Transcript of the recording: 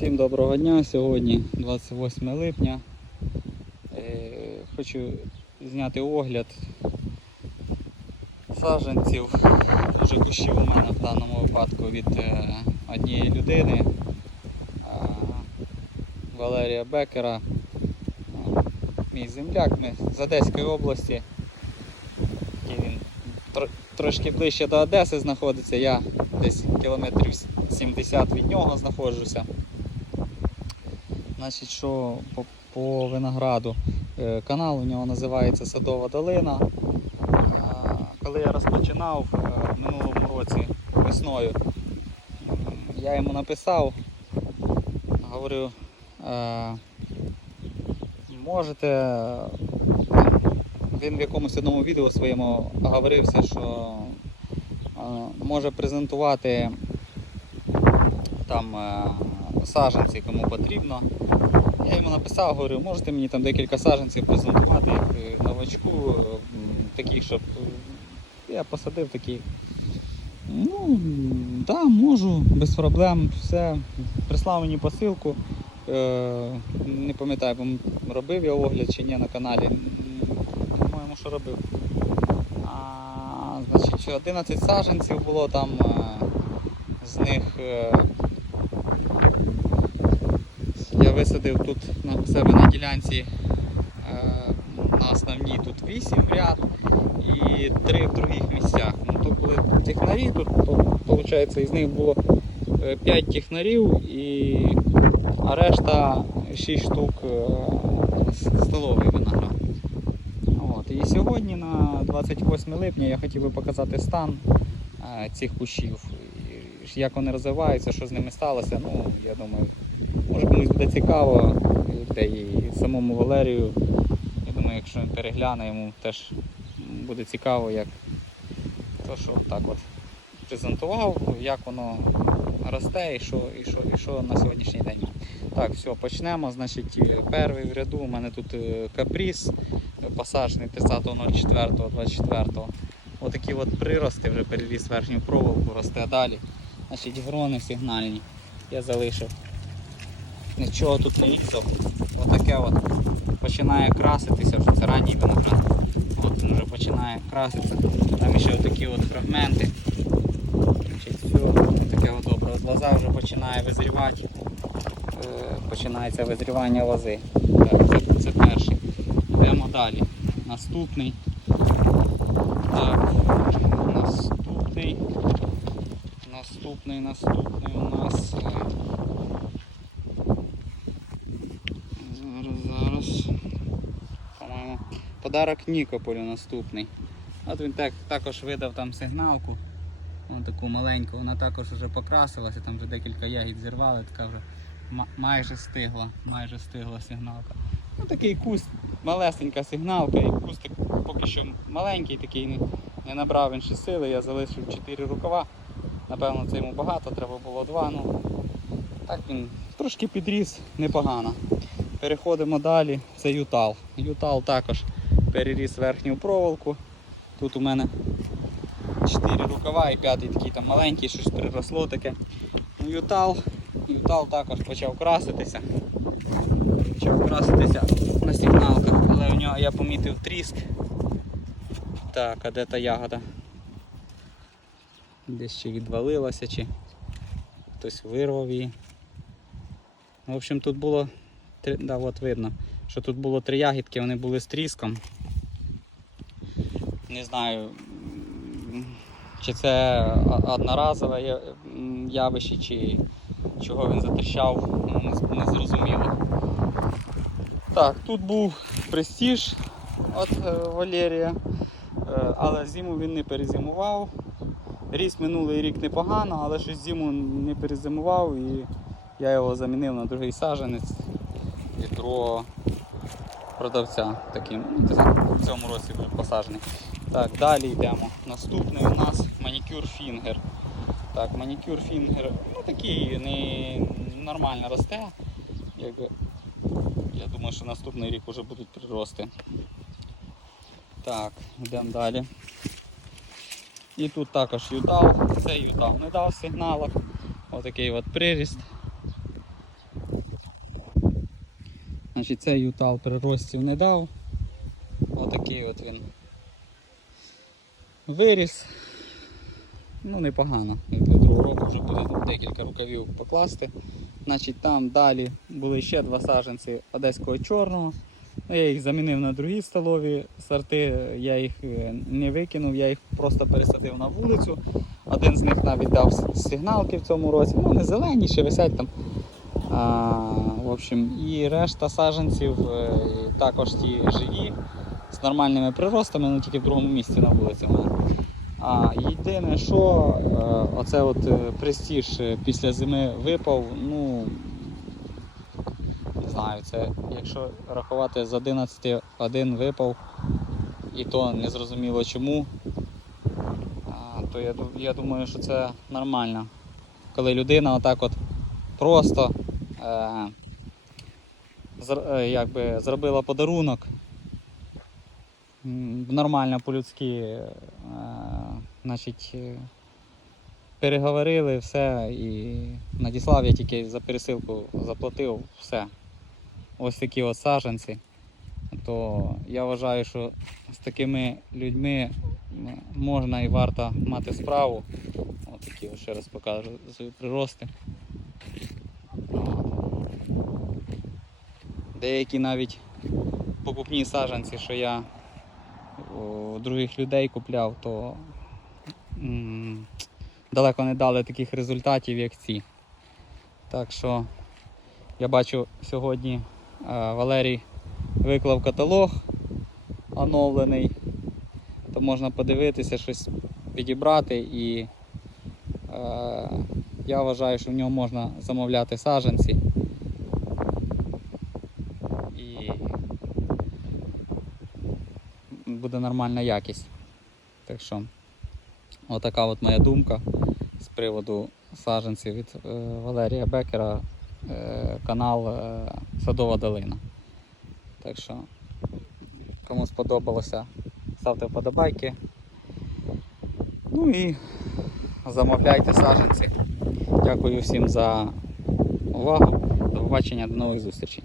Всім доброго дня. Сьогодні 28 липня. Е, Хочу зняти огляд саджанців, дуже кущів у мене в даному випадку від е, однієї людини Валерія Бекера. Мій земляк, ми з Одеської області. Він тр- трошки ближче до Одеси знаходиться. Я десь кілометрів 70 від нього знаходжуся. Значить, що по, по винограду. Е, Канал у нього називається Садова Долина. Коли я розпочинав е, в минулому році весною, я йому написав, говорю, е, можете. Він в якомусь одному відео своєму говорився, що може презентувати там саджанці, кому потрібно. Я йому написав, говорю, можете мені там декілька саджанців презентувати як е, новачку, таких, щоб е, я посадив такі. Ну, так, да, можу, без проблем, все. Прислав мені посилку. Е, не пам'ятаю, робив я огляд чи ні на каналі. По-моєму, що робив. А, значить, 11 саджанців було там, з них е, я висадив тут на себе на ділянці е, на основній тут 8 ряд і 3 в других місцях. Ну, то були технарі, тут виходить, із них було 5 технарів, і, а решта 6 штук е, столовий виноград. От. І сьогодні на 28 липня я хотів би показати стан е, цих кущів, як вони розвиваються, що з ними сталося. Ну, я думаю, може комусь буде цікаво, та і самому Валерію. Я думаю, якщо він перегляне, йому теж буде цікаво, як то, що так от презентував, як воно росте і що, і що, і що на сьогоднішній день. Так, все, почнемо. Значить, перший в ряду у мене тут е, капріс посаджений 30.04.24. Отакі от прирости вже переліз верхню проволоку, росте далі. Значить, грони сигнальні я залишив. Нічого тут не різав. Отаке от починає краситися, вже це ранній виноград. От він вже починає краситися. Там ще отакі от фрагменти. Все, таке от добре. От лоза вже починає визрівати. Е, Починається визрівання лози. Це, це перший. Йдемо далі. Наступний. Так, наступний. Наступний, наступний у нас. е, Зараз, зараз. По-моєму. Подарок Нікополю наступний. От він так, також видав там сигналку. Ось таку маленьку, вона також вже покрасилася, там вже декілька ягід зірвали, така вже майже стигла, майже стигла сигналка. Ну такий куст, малесенька сигналка, і кустик поки що маленький, такий не, не набрав ще сили, я залишив 4 рукава. Напевно, це йому багато, треба було два. Ну, так він трошки підріс, непогано. Переходимо далі. Це Ютал. Ютал також переріс верхню проволоку. Тут у мене 4 рукава і п'ятий такий там маленький, щось приросло таке. Ну, Ютал. Ютал також почав краситися. Почав краситися на сигналках, але у нього я помітив тріск. Так, а де та ягода? Десь чи відвалилася, чи хтось вирвав її. В общем, тут було да, от видно, що тут було три ягідки, вони були з тріском. Не знаю, чи це одноразове явище, чи чого він затріщав, не, зрозуміло. Так, тут був престиж від е, Валерія, е, але зиму він не перезимував. Ріс минулий рік непогано, але щось зиму не перезимував і я його замінив на другий саджанець від продавця таким. ну, В цьому році вже посаджений. Так, далі йдемо. Наступний у нас манікюр фінгер. Так, манікюр фінгер, ну такий не нормально росте. Якби, я думаю, що наступний рік вже будуть прирости. Так, йдемо далі. І тут також ютал, це ютал не дав сигналок. Отакий от приріст. Значить, цей ютал приростів не дав. Отакий от він виріс. Ну, непогано. Для другого року вже буде декілька рукавів покласти. Значить, там далі були ще два саджанці одеського чорного. Ну, я їх замінив на другі столові сорти, я їх е, не викинув, я їх просто пересадив на вулицю. Один з них навіть дав сигналки в цьому році. Ну, не зелені, ще висять там. А, в общем, і решта саджанців е, також ті живі, нормальними приростами, ну тільки в другому місці на вулиці в мене. А єдине, що е, оце от е, престіж е, після зими випав, ну не знаю, це якщо рахувати з 11 один випав, і то не зрозуміло чому. То я, я думаю, що це нормально. Коли людина отак от просто е, якби зробила подарунок нормально по-людськи, е, значить, е, переговорили все і надіслав я тільки за пересилку заплатив все. Ось такі от саджанці. То я вважаю, що з такими людьми можна і варто мати справу. Ось такі ще раз покажу свої прирости. Деякі навіть покупні саджанці, що я у других людей купляв, то м, далеко не дали таких результатів, як ці. Так що я бачу сьогодні е, Валерій виклав каталог оновлений, то можна подивитися, щось підібрати і е, я вважаю, що в нього можна замовляти саджанці. І буде нормальна якість. Так що, отака от моя думка з приводу саджанців від е, Валерія Бекера, е, канал е, Садова Долина. Так що, кому сподобалося, ставте вподобайки. Ну і замовляйте саджанці. Дякую всім за увагу. До побачення, до нових зустрічей.